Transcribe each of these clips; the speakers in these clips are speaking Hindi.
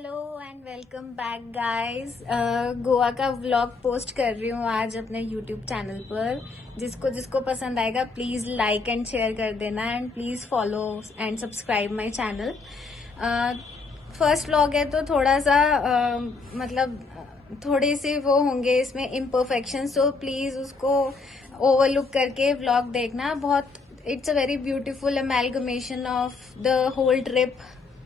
Hello and welcome back guys. Goa का व्लॉग पोस्ट कर रही हूँ आज अपने यूट्यूब चैनल पर। जिसको जिसको पसंद आएगा प्लीज लाइक एंड शेयर कर देना and please follow and subscribe my channel. First vlog है तो थोड़ा सा मतलब थोड़े से वो होंगे इसमें इम्परफेक्शन, सो प्लीज उसको ओवरलुक करके व्लॉग देखना। बहुत it's a very beautiful amalgamation of the whole trip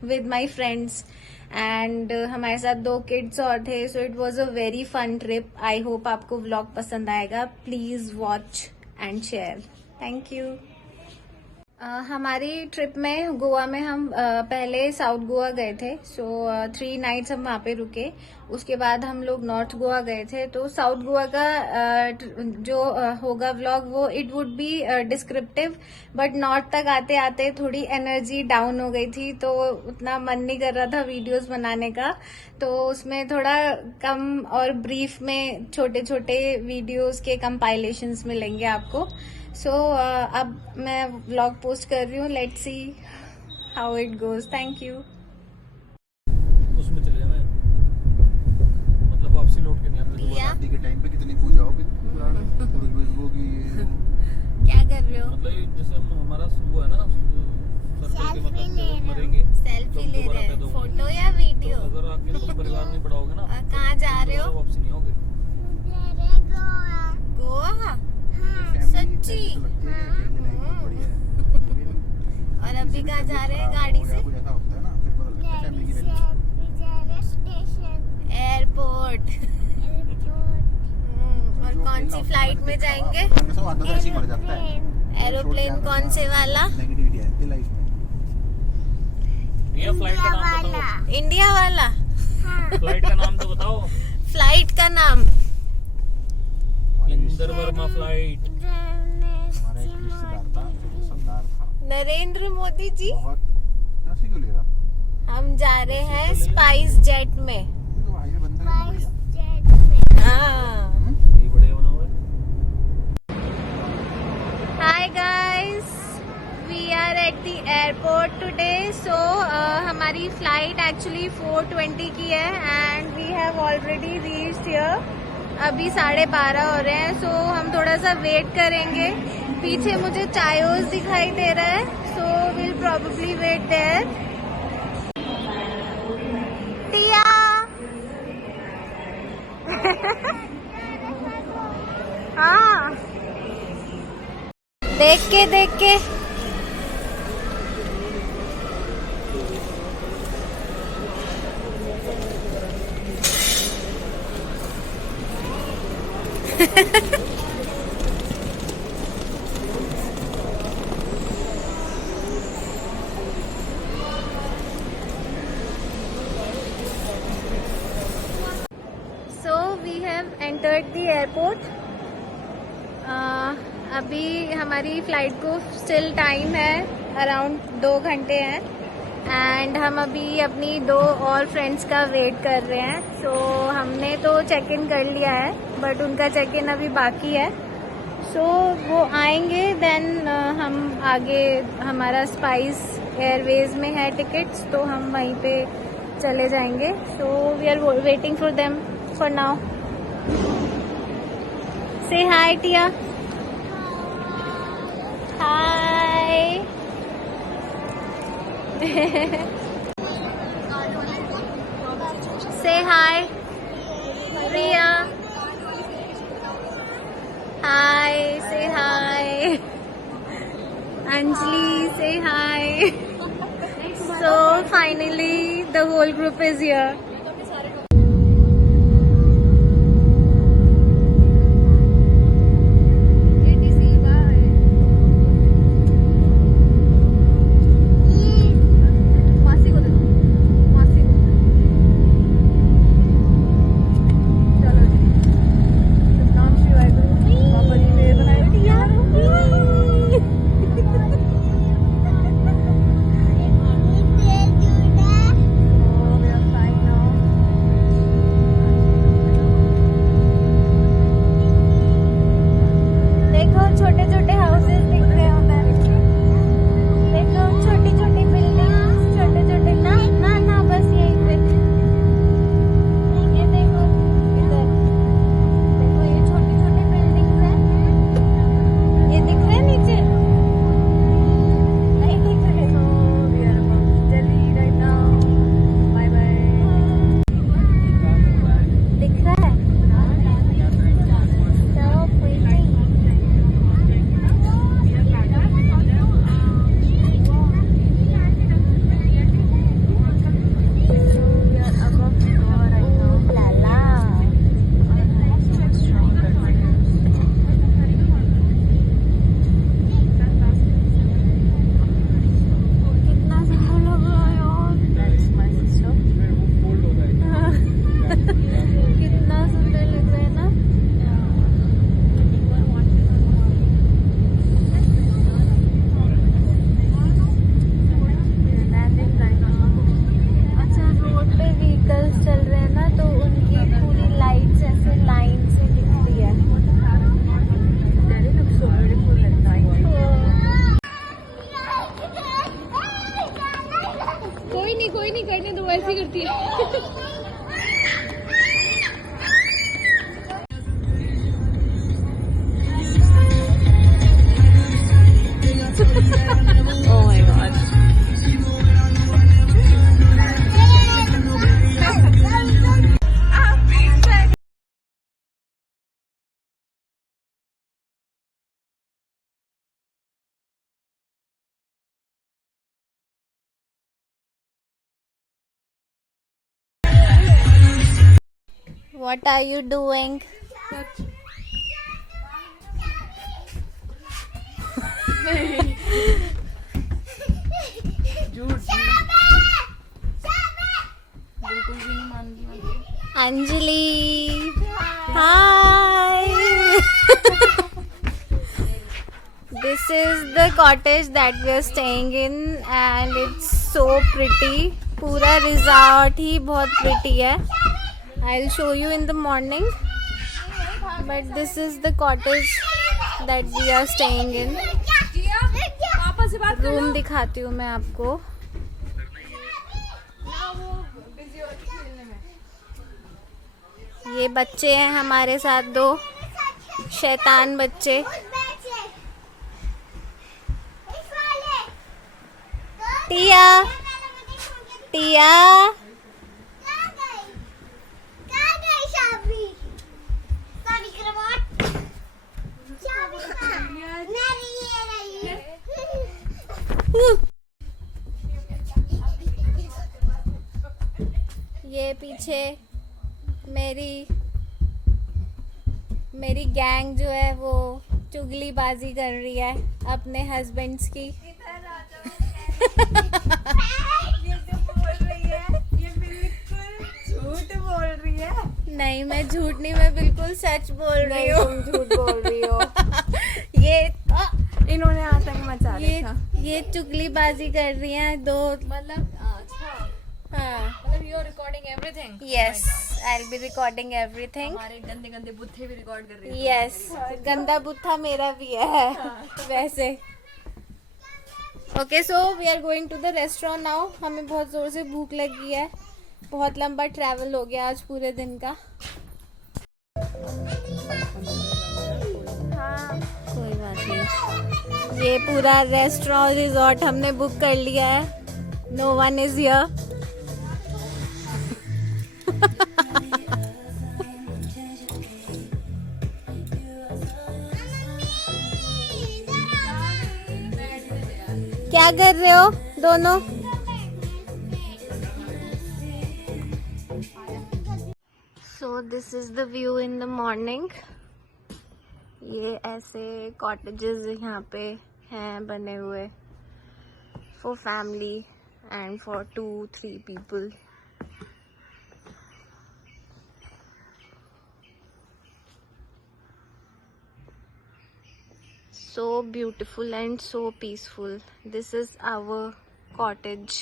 with my friends and हमारे साथ 2 किड्स और थे, so it was a very fun trip. I hope आपको व्लॉग पसंद आएगा। Please watch and share. Thank you. हमारी ट्रिप में गोवा में हम पहले साउथ गोवा गए थे, सो 3 नाइट्स हम वहाँ पे रुके। उसके बाद हम लोग नॉर्थ गोवा गए थे। तो साउथ गोवा का जो होगा व्लॉग वो it would be descriptive, but north तक आते आते थोड़ी एनर्जी डाउन हो गई थी, तो उतना मन नहीं कर रहा था वीडियोस बनाने का। तो उसमें थोड़ा कम और ब्रीफ में छोटे छोटे वीडियोस के कंपाइलेशंस मिलेंगे आपको। सो अब मैं व्लॉग पोस्ट कर रही हूँ। Let's see how it goes. Thank you. उसमें चले जाना है, मतलब वापसी लौट के नहीं आना। तो शादी के टाइम पे कितनी पूजा होगी क्या कर रहे हो? मतलब जैसे हमारा वो है ना सर्कल के, मतलब जब मरेंगे सेल्फी ले रहे हैं, फोटो या वीडियो? तो अगर आगे तुम परिवार नहीं बढ़ाओगे ना, कहाँ जा रहे हो? वापसी नहीं आओगे। गोवा? सच्ची? और अभी कहाँ जा रहे हैं गाड़ी से? एयरपोर्ट। और कौन सी फ्लाइट में जाएंगे? एरोप्लेन कौन से वाला? भैया फ्लाइट का नाम बताओ। इंडिया वाला? फ्लाइट का नाम तो बताओ। फ्लाइट का नाम? इंदर वर्मा फ्लाइट। हमारा एक रिश्तेदार था, सरदार था। नरेंद्र मोदी जी। बहुत ऐसे क्यों ले रहा? हम जा रहे हैं स्पाइस जेट में। ये तो भाई बंदर है बढ़िया। हाँ। ये बढ़िया बना हुआ है। Hi guys, we are at the airport today. So हमारी फ्लाइट एक्चुअली 4:20 की है and we have already reached here. अभी 12:30 हो रहे हैं, सो हम थोड़ा सा वेट करेंगे। पीछे मुझे चायोस दिखाई दे रहा है, so will probably wait there. Tia हाँ, देख के So we have entered the airport. अभी हमारी फ्लाइट को स्टिल टाइम है, अराउंड 2 घंटे हैं एंड हम अभी अपनी 2 और फ्रेंड्स का वेट कर रहे हैं। सो हमने तो चेक इन कर लिया है बट उनका चेक इन अभी बाकी है। सो वो आएंगे देन हम आगे, हमारा स्पाइस एयरवेज में है टिकट्स, तो हम वहीं पे चले जाएंगे। So we are waiting for them for now. Say hi टिया। हाय। से हाय प्रिया। हाय, से hi Anjali. Say hi. So finally the whole group is here. Candles चल रहे हैं ना, तो उनकी पूरी लाइट्स ऐसे लाइन से दिखती है। कोई नहीं करने दो, ऐसी करती है। Oh my god. What are you doing? Anjali, hi. This is the cottage that we are staying in and it's so pretty. पूरा resort ही बहुत pretty है. I'll show you in the morning. But this is the cottage that we are staying in. Room दिखाती हूँ मैं आपको. ये बच्चे हैं हमारे साथ, 2 शैतान बच्चे. टिया टिया ये पीछे मेरी गैंग जो है वो चुगलीबाजी कर रही है अपने हस्बैंड्स की. नहीं, मैं झूठ नहीं, मैं बिल्कुल सच बोल रही हूँ. झूठ बोल रही हो. ये इन्होंने आतंक मचा रखा. ये चुगलीबाजी कर रही हैं 2. मतलब हाँ, मतलब you are recording everything. Yes, I will be recording everything. हमारे गंदे गंदे बुत्थे भी रिकॉर्ड कर रही है. यस, गंदा बुत्था मेरा भी है वैसे. Okay, so we are going to the restaurant now. हमें बहुत जोर से भूख लगी है. बहुत लंबा ट्रैवल हो गया आज पूरे दिन का. हाँ, कोई बात नहीं. ये पूरा रेस्टोरेंट रिजॉर्ट हमने बुक कर लिया है. No one is here. क्या कर रहे हो दोनों? So this is the view in the morning. ये ऐसे cottages यहाँ पे हैं बने हुए for family and for 2-3 people. So beautiful and so peaceful. This is our cottage.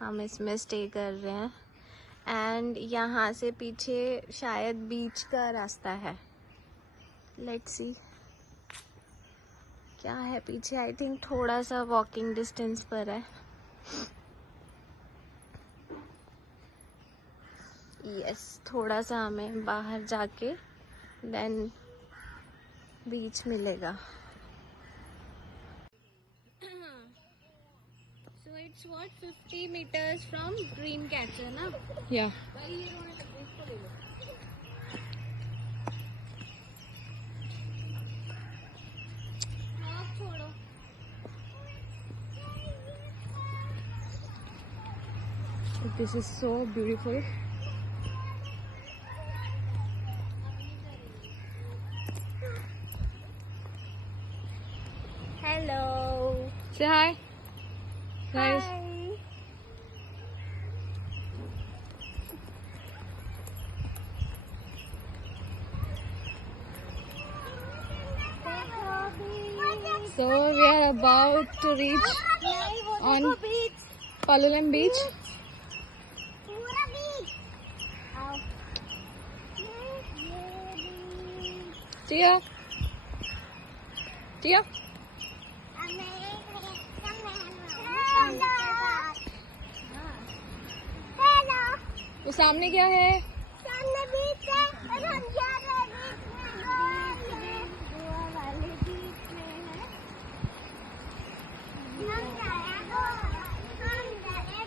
हम इसमें स्टे कर रहे हैं. एंड यहाँ से पीछे शायद बीच का रास्ता है. लेट्स सी क्या है पीछे. आई थिंक थोड़ा सा वॉकिंग डिस्टेंस पर है. यस, थोड़ा सा हमें बाहर जाके देन बीच मिलेगा. So it's what 50 meters from Dreamcatcher ना? या छोड़ो. This is so beautiful. Hello. से hi guys. Hi. So we are about to reach on Palolem beach. Tia. Tia. वो सामने क्या है? सामने बीच है और हम जा रहे हैं बीच में गोवा वाले बीच में है। हम जा रहे बीच पे, हम जा रहे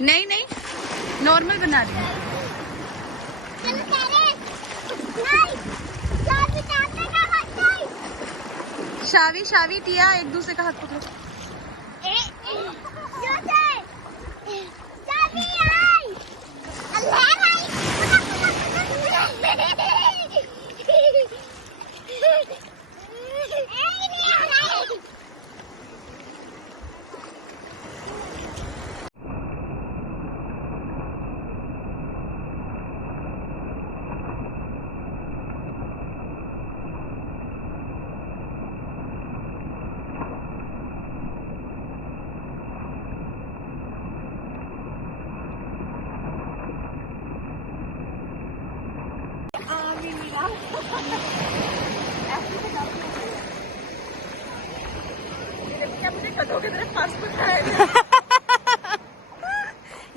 नहीं नहीं, नॉर्मल बना दी। चलो नहीं चाबी चाहते का हाथ नहीं। शावी शावी टिया एक दूसरे का हाथ पकड़ो। चाबी आई अल्लाह भाई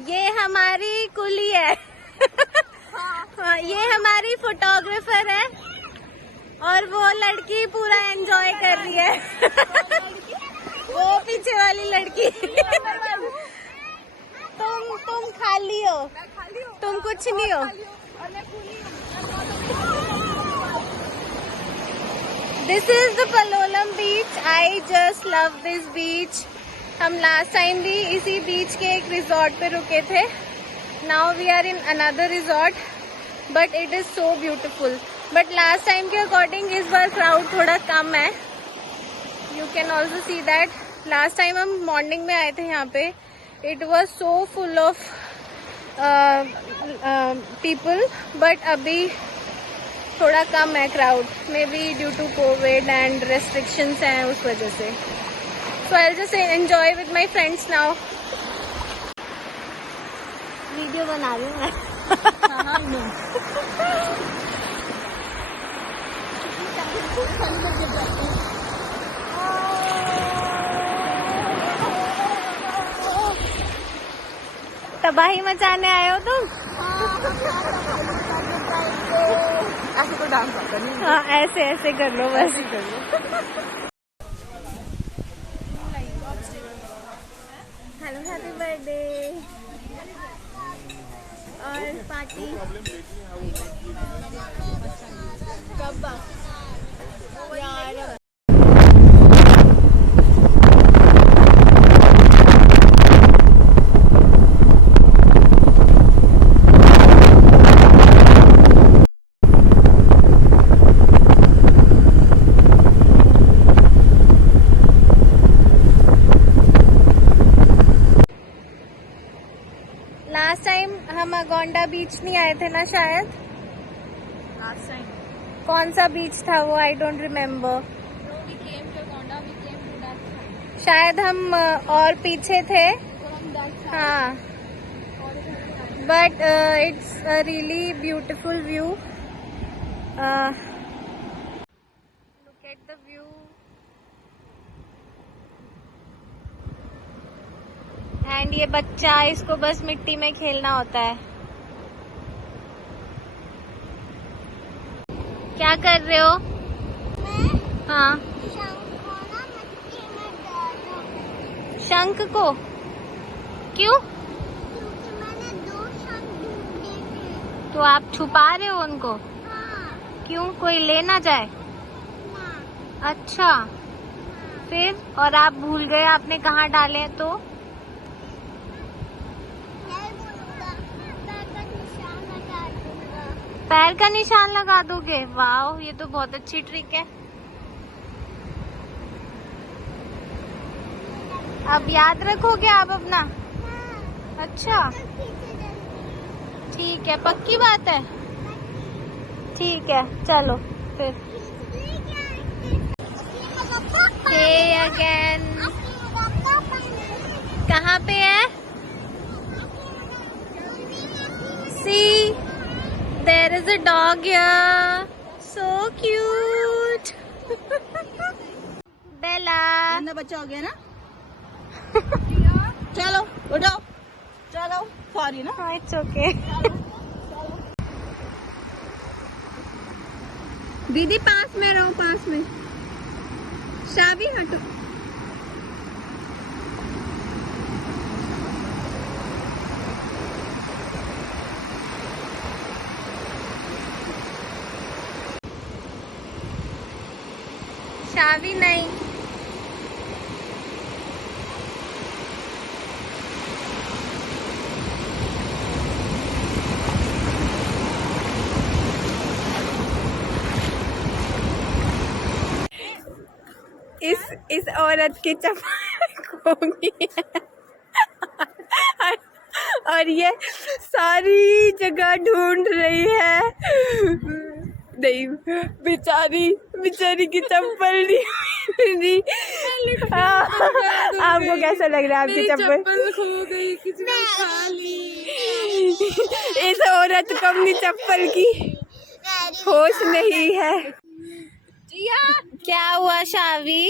ये हमारी कुली है। हाँ, ये हमारी फोटोग्राफर है और वो लड़की पूरा एंजॉय कर रही है। वो पीछे वाली लड़की। तुम खाली हो, तुम कुछ नहीं हो। This is the Palolem beach. I just love this beach. हम लास्ट टाइम भी इसी बीच के एक रिजॉर्ट पे रुके थे. Now we are in another resort, but it is so beautiful. But last time के अकॉर्डिंग इस बार क्राउड थोड़ा कम है. You can also see that. Last time हम मॉर्निंग में आए थे यहाँ पे. It was so full of people, but अभी थोड़ा कम है crowd. May be due to covid and restrictions हैं उस वजह से. So I'll just enjoy with my friends now. Video बना रही हूँ मैं. तबाही मचाने आए हो तुम. ऐसे तो डांस करनी। हाँ, ऐसे ऐसे कर लो, बस ही कर लो. Hello, happy birthday. और पार्टी कब यार. लास्ट टाइम हम अगोंडा बीच नहीं आए थे ना शायद. Last time. कौन सा बीच था वो? I don't remember. No, we came to Gonda. We came to that side. शायद हम और पीछे थे. From that side. हाँ, Or the other side. but it's a really beautiful view. Look at the view. And ये बच्चा, इसको बस मिट्टी में खेलना होता है. क्या कर रहे हो? हाँ, शंख को ना मिट्टी में डालो. शंख को. क्यों? क्योंकि मैंने 2 शॉट ढूंढे थे। तो आप छुपा रहे हो उनको? हाँ, क्यों, कोई ले ना जाए? ना, अच्छा, फिर और आप भूल गए आपने कहाँ डाले तो? नहीं बोलूँगा, पैर का निशान लगा दूंगा। पैर का निशान लगा दोगे? वाह, ये तो बहुत अच्छी ट्रिक है। अब याद रखोगे आप अपना? हाँ, अच्छा, पीछे चल। ठीक है, पक्की बात है। ठीक है, चलो फिर। Hey again. कहाँ पे है? See, there is a dog here, so cute. Bella, बच्चा हो गया ना। चलो उठो, चलो, सॉरी ना। It's okay. दीदी पास में रहो, पास में। शावी हटो। शावी नहीं। इस औरत की चप्पल खो गई है और ये सारी जगह ढूंढ रही है। नहीं, बेचारी की चप्पल नहीं मिली। आपको कैसा लग रहा है आपकी चप्पल खो गई? किसी ने खा ली। इस औरत को अपनी चप्पल की होश नहीं है। क्या हुआ शावी?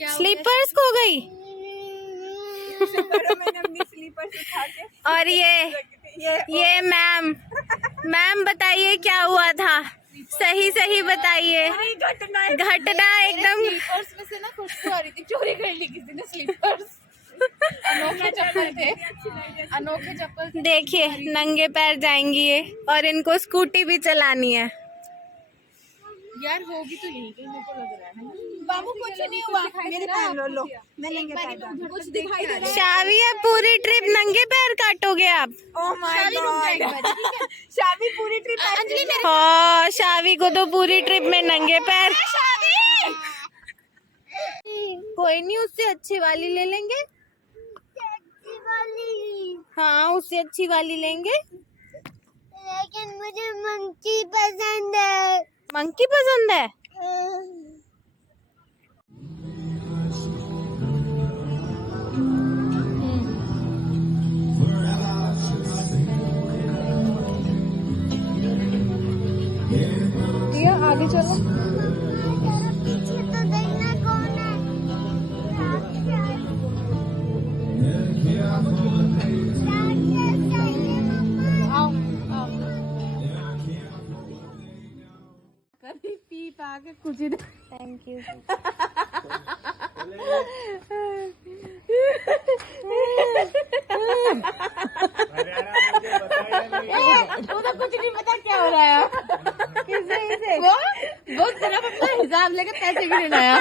स्लीपर्स खो गई? मैंने अपनी स्लीपर्स उठा के और ये मैम बताइए क्या हुआ था? सही बताइए। घटना एकदम। स्लीपर्स में से ना खुशबू आ रही थी, चोरी कर ली किसी ने स्लीपर्स। अनोखे चप्पल थे, अनोखे चप्पल। देखिए, नंगे पैर जाएंगी ये, और इनको स्कूटी भी चलानी है। यार होगी तो यही कहीं, मेरे को लग रहा है। बाबू कुछ नहीं हुआ, मेरे पैर लो, मैं नंगे पैर कुछ दिखाई दे रहा है। शावी, अब पूरी ट्रिप नंगे पैर काटोगे आप? Oh my God. शावी पूरी ट्रिप अंजलि मेरे हाँ, शावी को तो पूरी ट्रिप में नंगे पैर। कोई नहीं, उससे अच्छी वाली ले लेंगे। अच्छी वाली, हाँ, उससे अच्छी वाली लेंगे। लेकिन मुझे मंकी पसंद है। मंकी पसंद है? आगे चलो। जरा पीछे तो देखना कौन है। कभी पी पा के कुछ ही थैंक यू। वो तो कुछ नहीं पता क्या हो रहा है। किसे वो सिर्फ अपना हिसाब लेकर पैसे गिरने आया।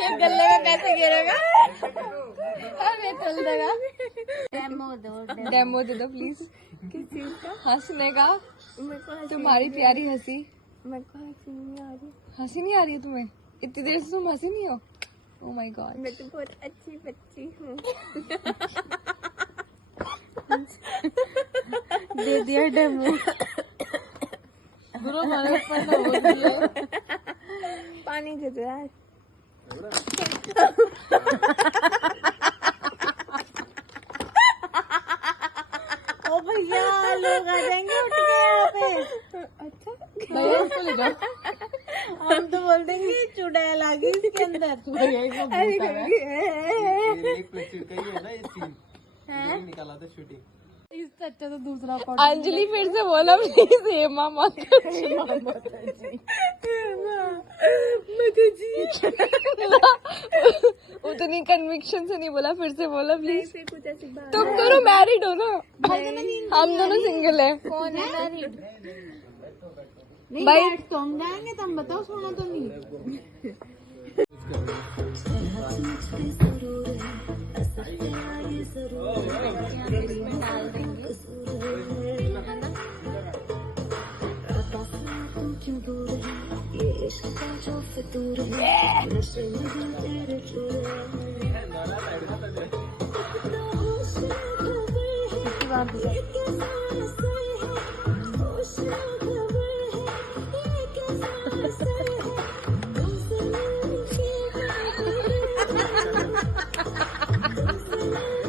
एक गले में पैसे गिरेगा और ये चल देगा। डेमो दे दो प्लीज। किस चीज का? हंसने का, तुम्हारी प्यारी हंसी। मेरे को हंसी नहीं आ रही। हंसी नहीं आ रही है तुम्हें? इतनी देर से तुम हंसी नहीं हो? Oh my God. मैं तो बहुत अच्छी बच्ची हूँ। दे दिया डेमो। पानी गिर रहा है। ओ भैया, लोग आ जाएंगे उठ के यहाँ पे। अच्छा, भैया इसको ले जाओ। हम तो बोल देंगे चुड़ैल आ गई इसके अंदर। निकाला था शूटिंग। इससे अच्छा तो दूसरा अंजलि फिर से बोला प्लीज। हेमा माता जी। उतनी नहीं कन्विक्शन से नहीं बोला, फिर से बोला प्लीज। तुम दोनों मैरिड हो ना? हम दोनों सिंगल है। कौन है मैरिड? भाई तुम जाएंगे तुम बताओ, सोना तो नहीं। डाल देंगे।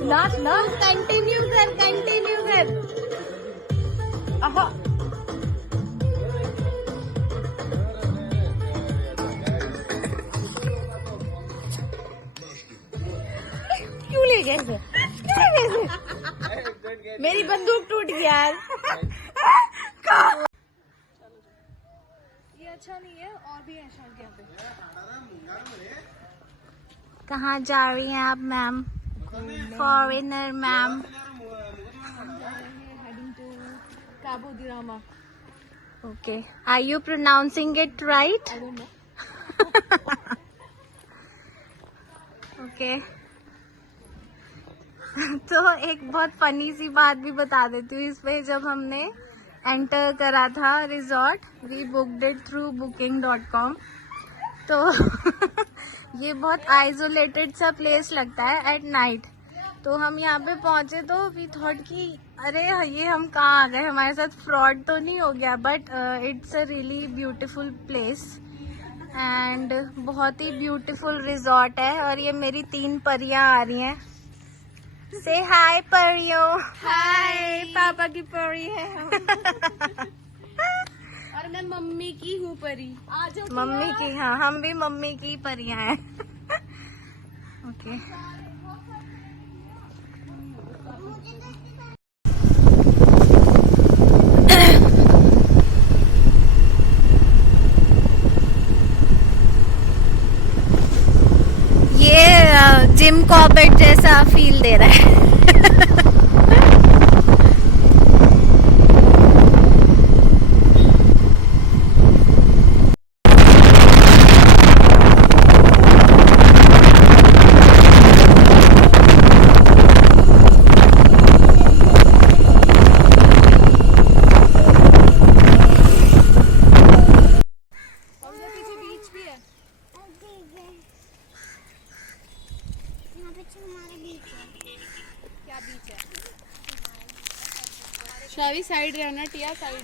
नाच ना। कंटिन्यू कर। क्यों ले गए इसे? मेरी बंदूक टूट गई यार। ये अच्छा नहीं है, और भी है शायद यहाँ पे। कहाँ जा रही हैं आप ma'am? Foreigner ma'am. Heading to काबू दिरामा। Okay, are you pronouncing it right? I don't know. Okay. तो एक बहुत फनी सी बात भी बता देती हूँ इस पे। जब हमने एंटर करा था resort, we booked it through booking.com, तो ये बहुत आइसोलेटेड सा प्लेस लगता है एट नाइट। तो हम यहाँ पे पहुंचे तो वी थॉट कि अरे ये हम कहाँ आ गए, हमारे साथ फ्रॉड तो नहीं हो गया। But it's a really beautiful place and बहुत ही ब्यूटीफुल रिजॉर्ट है। और ये मेरी 3 परियां आ रही हैं। से हाय परियों। हाय, पापा की परी है। और मैं मम्मी की हूँ परी। आ जाओ मम्मी की, हाँ हम भी मम्मी की परियां हैं। ओके। ये जिम कॉर्बेट जैसा फील दे रहा है। पीछे बीच भी है। यहाँ पे हमारा बीच है। क्या बीच है? शावी साइड रहना, टिया साइड।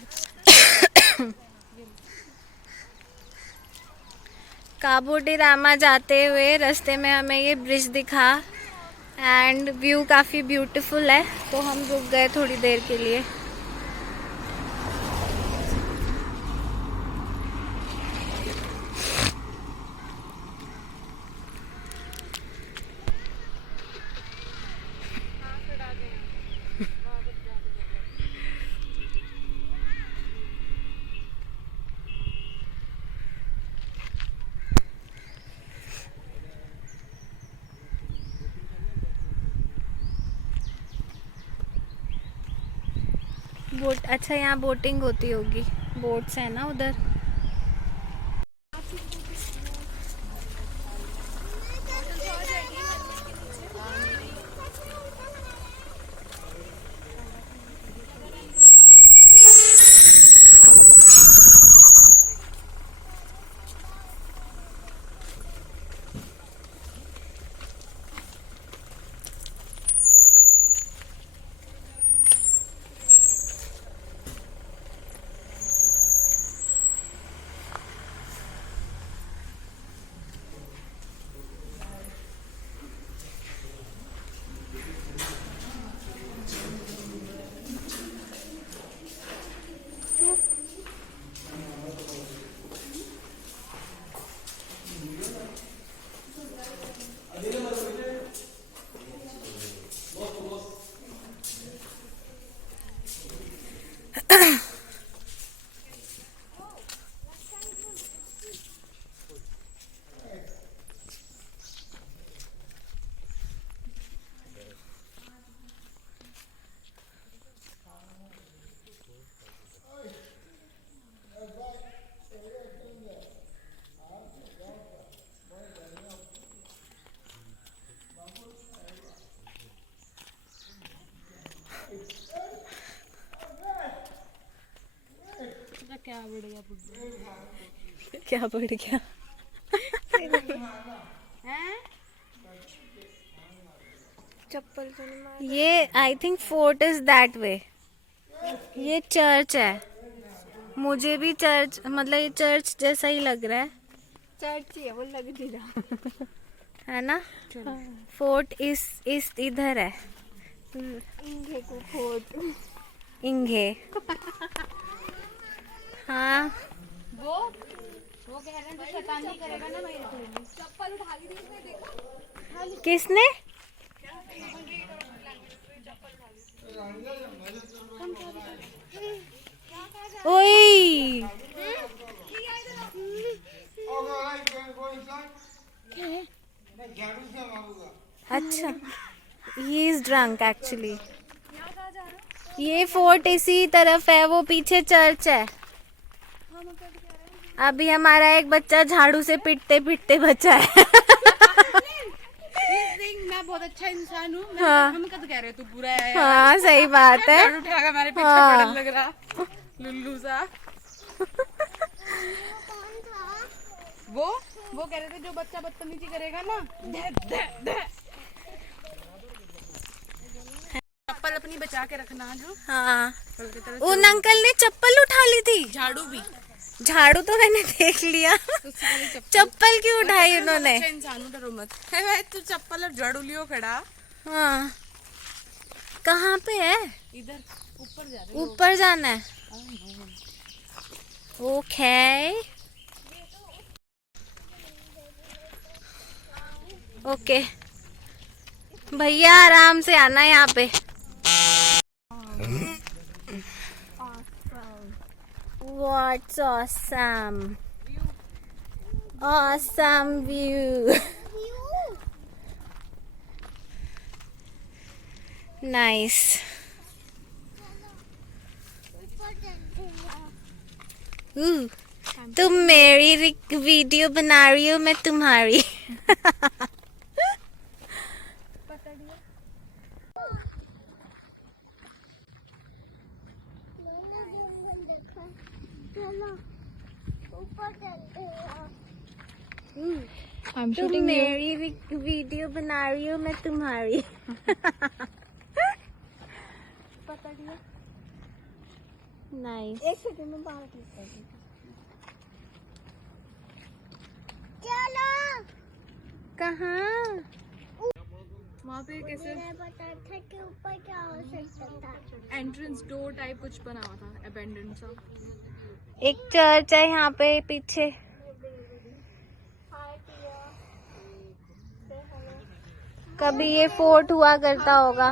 काबू डिरामा जाते हुए रास्ते में हमें ये ब्रिज दिखा एंड व्यू काफ़ी ब्यूटीफुल है, तो हम रुक गए थोड़ी देर के लिए। बोट, अच्छा यहाँ बोटिंग होती होगी, बोट्स है ना उधर। क्या बढ़ गया? चप्पल तो नहीं मार। ये I think fort is that way. ये चर्च है, मुझे भी चर्च मतलब ये चर्च जैसा ही लग रहा है, चर्च ही है, वो लग नहीं रहा। है ना? फोर्ट इस इधर है, इंगे को फोर्ट। इंगे। हाँ वो कह रहे हैं जो शैतान नहीं करेगा ना वही रख लेंगे। चप्पल उठा ली थी इसने, देखा? किसने? ओए अच्छा, ही इज ड्रंक एक्चुअली। ये फोर्ट इसी तरफ है, वो पीछे चर्च है। अभी हमारा एक बच्चा झाड़ू से पिटते पिटते बचा है। मैं बहुत अच्छा इंसान हूँ। हाँ। हम कद कह रहे तू बुरा है। हाँ सही बात है। झाड़ू उठाकर मेरे पीछे हाँ। पड़ने लग रहा लुल्लू सा। वो कह रहे थे जो बच्चा बदतमीजी करेगा ना चप्पल अपनी बचा के रखना। जो हाँ, उन अंकल ने चप्पल उठा ली थी। झाड़ू भी झाड़ू तो मैंने देख लिया, चप्पल क्यों उठाई उन्होंने? अच्छा इंसान हूँ, डरो मत। है भाई तू चप्पल और झाड़ू लियो खड़ा। हाँ, कहाँ पे है? इधर ऊपर जा रहे ऊपर जाना है। ओके ओके भैया, आराम से आना यहाँ पे। What's awesome? Awesome view. Nice. तुम मेरी वीडियो बना रही हो, मैं तुम्हारी। तुम मेरी वीडियो बना रही हो, मैं तुम्हारी। नाइस। एक सेकंड में बाहर क्लिक कर दूँ। चलो कहाँ? वहाँ पे कैसे मैं पता था कि ऊपर क्या हो सकता था। एंट्रेंस डोर टाइप कुछ बना हुआ था, अबेंडन सा। एक चर्च है यहाँ पे पीछे। कभी ये फोर्ट हुआ करता होगा।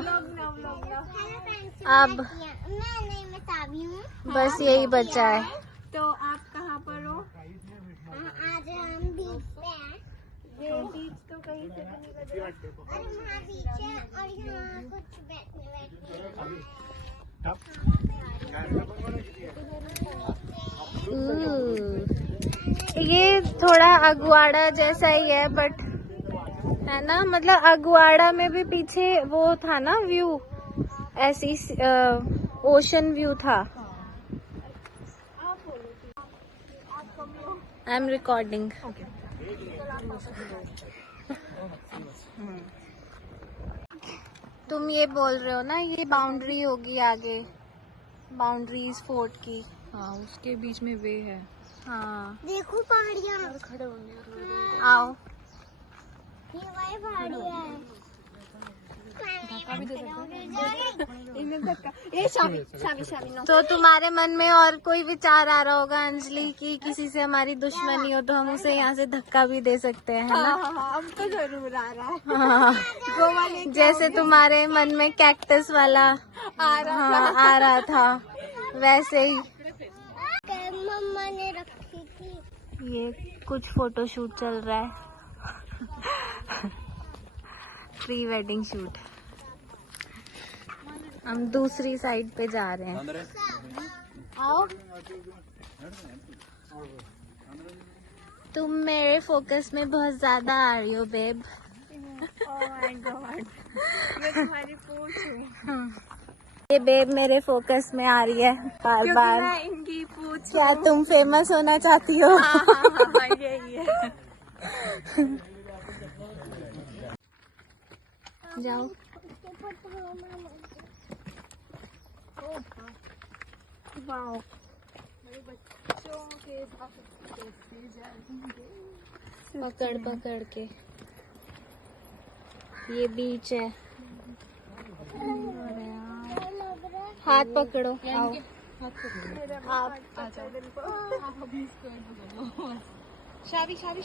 अब मैं नहीं बताती हूँ। बस यही बचा है। तो आप कहाँ पर हो? आज हम बीच पे हैं। ये बीच तो कहीं से भी नहीं बजा। और वहाँ बीच है और यहाँ कुछ बैठने ये थोड़ा अगवाड़ा जैसा ही है, बट है ना, मतलब अगवाड़ा में भी पीछे वो था ना व्यू, ऐसी ओशन व्यू था। I am recording. तुम ये बोल रहे हो ना, ये बाउंड्री होगी आगे, बाउंड्रीज फोर्ट की। हाँ, उसके बीच में वे है। हाँ, देखो पहाड़ियाँ। आओ। ये वही पहाड़ियाँ है। ये शामी शामी शामी नो। तो तुम्हारे मन में और कोई विचार आ रहा होगा अंजलि की किसी से हमारी दुश्मनी हो तो हम उसे यहाँ से धक्का भी दे सकते हैं, है ना? हाँ, अब तो जरूर आ रहा है। हाँ, गोवा ले जैसे तुम्हारे मन में कैक्टस वाला आ रहा था, वैसे ही मम्मा ने रखी थी। ये कुछ फोटोशूट चल रहा है। Pre wedding shoot. हम दूसरी साइड पे जा रहे हैं। आओ, तुम मेरे फोकस में बहुत ज्यादा आ रही हो बेब। ओह माय गॉड, मैं तुम्हारी पूछ हूँ। ये बेब मेरे फोकस में आ रही है बार बार। इनकी पूछ क्या तुम फेमस होना चाहती हो? यही है। जाओ। पकड़ पकड़ के ये बीच है। हाथ पकड़ो, आओ आप। शादी शादी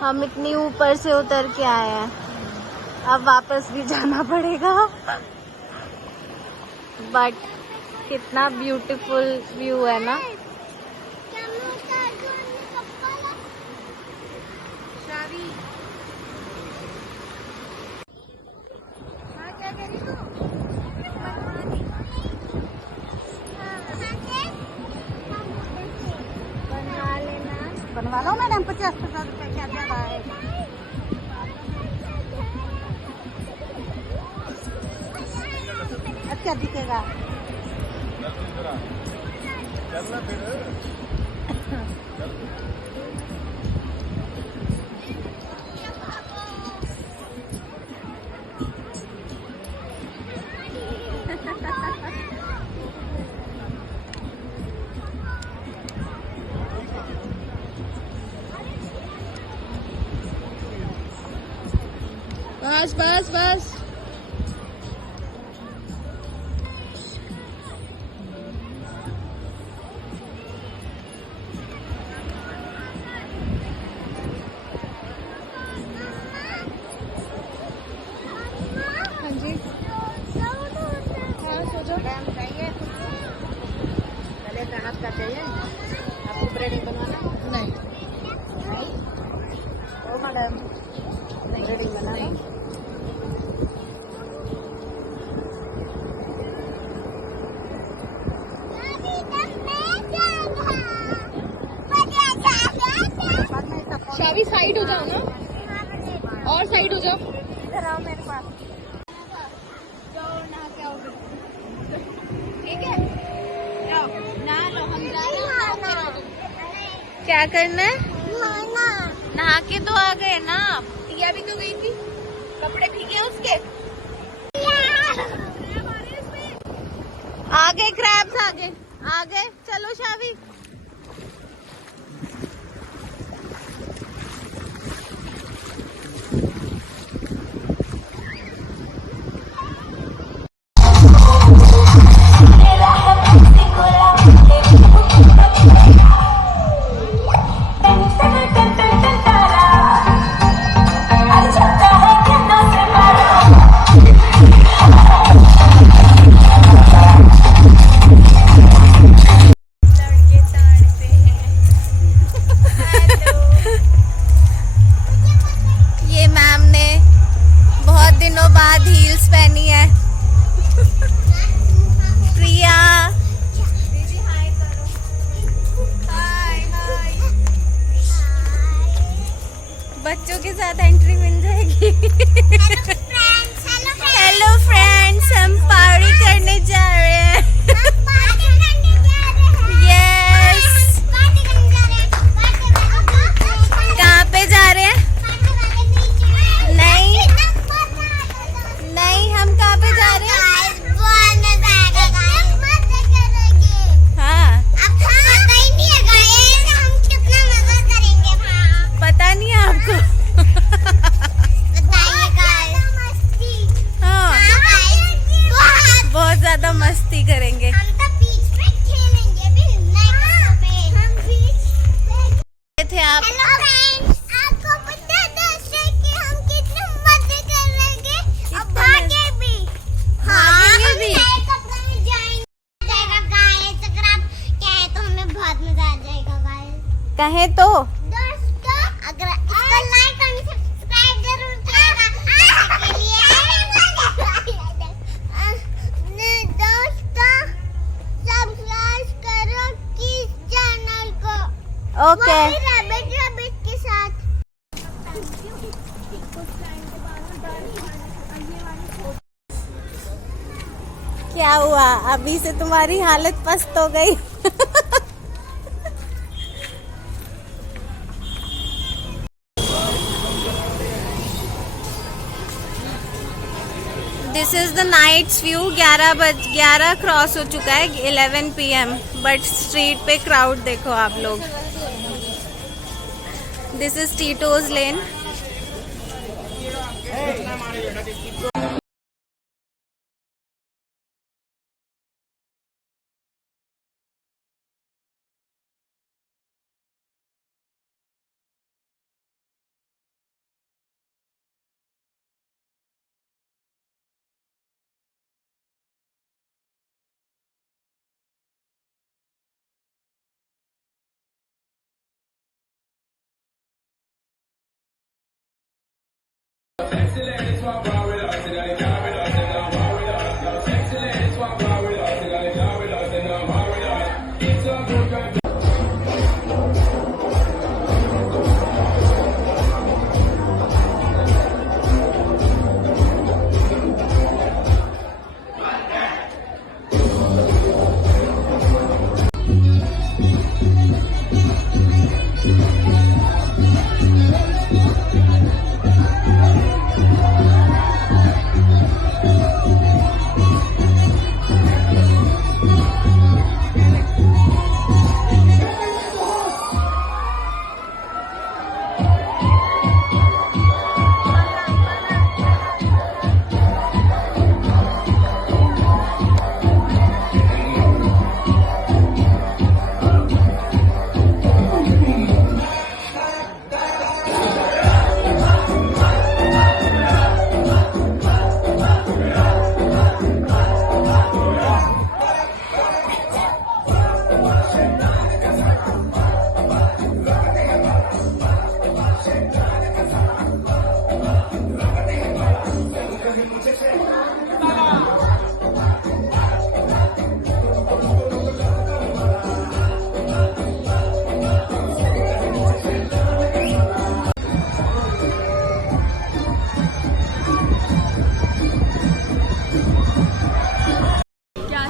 हम इतनी ऊपर से उतर के आए हैं, अब वापस भी जाना पड़ेगा। बट कितना ब्यूटीफुल व्यू है ना। बनवा लो मैडम, 50-50 रुपए क्या ज्यादा है। अच्छा दिखेगा। बस बस बस। हाँ जी, हाँ सो जाओ। पहले कहाँ का चाहिए आपको? ब्रेडिंग बनवाना? नहीं। ओ मैडम, ब्रेडिंग बनाना? शादी साइड हो जाओ ना, और साइड हो जाओ। इधर आओ मेरे पास। जाओ नहा के आओ, ठीक है? जाओ नहा लो, हम जा रहे हैं। क्या करना है? नहा के तो आ गए ना। टिया भी तो गई थी, कपड़े भीगे उसके। आगे क्रैब्स, आगे आगे चलो शावी। बच्चों के साथ एंट्री मिल जाएगी। हेलो फ्रेंड्स, हम पार्टी करने जा रहे हैं। यस। कहाँ पे जा रहे हैं? नहीं नहीं, हम कहाँ पे जा रहे हैं? हाँ, पता नहीं है आपको? हाँ, बहुत ज्यादा मस्ती करेंगे। थे आप? आपको पता है दोस्तों कि हम कितने मजे करेंगे और भागे भी। भागेंगे भी? कपड़े में जाएगा गाइस, अगर आप कहे तो हमें बहुत मजा आ जाएगा गाइस। कहे तो दोस्तों अगर इसको लाइक और सब्सक्राइब जरूर कीजिएगा के लिए। दोस्तों ओके रैबिट रैबिट के साथ। क्या हुआ? अभी से तुम्हारी हालत पस्त हो गई। This is the night's view. 11 cross हो चुका है, 11 PM, बट स्ट्रीट पे क्राउड देखो आप लोग। This is Tito's lane.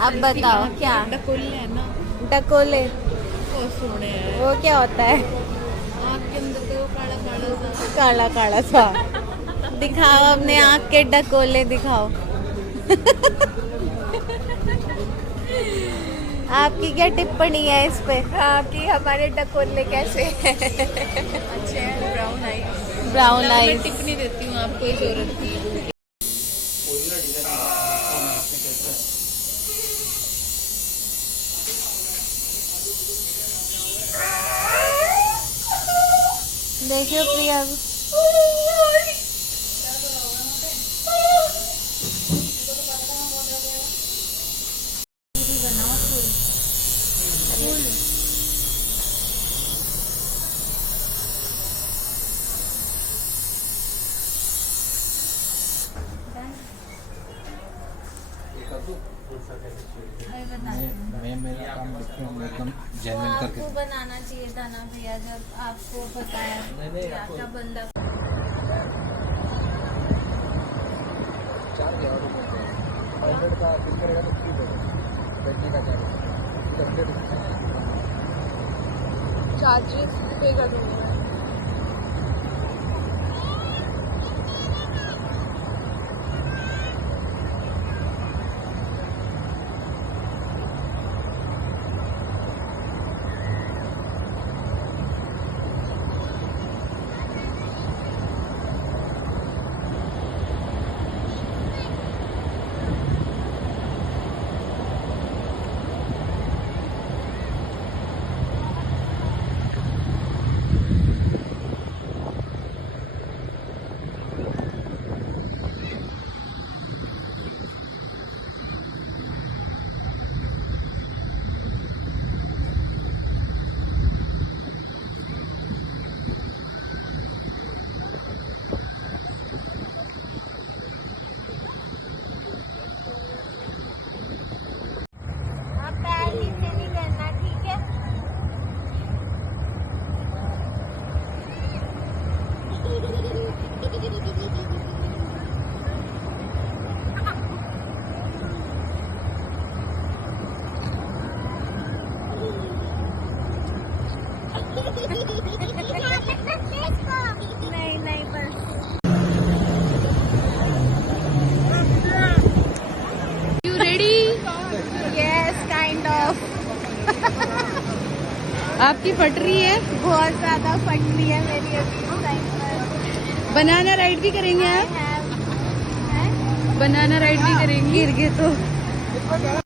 अब बताओ क्या? डकोले है ना, डकोले वो सोने हैं। वो क्या होता है? आँख के अंदर तो वो काला काला सा। काला काला सा। दिखाओ अपने आँख के डकोले दिखाओ। आपकी क्या टिप्पणी है इस पे? आपकी हमारे डकोले कैसे हैं? अच्छे हैं, ब्राउन आईज। ब्राउन मैं आईज। टिप्पणी देती हूँ आपको इस औरत की। देखियो प्रिया, मैं मेरा काम देखती हूँ एकदम जेन्युइन करके। आपको बनाना चाहिए था ना भैया, जब आपको बताया क्या क्या बंदा। 4,000 रुपये 500 का बिल करेगा तो फ्री देगा बैठने का चार्जेस पे कर दूंगा। आपकी फट रही है, बहुत ज्यादा फट रही है मेरी अभी इस टाइम पर। बनाना राइड भी करेंगे आप? बनाना राइड भी करेंगे? गिर गए तो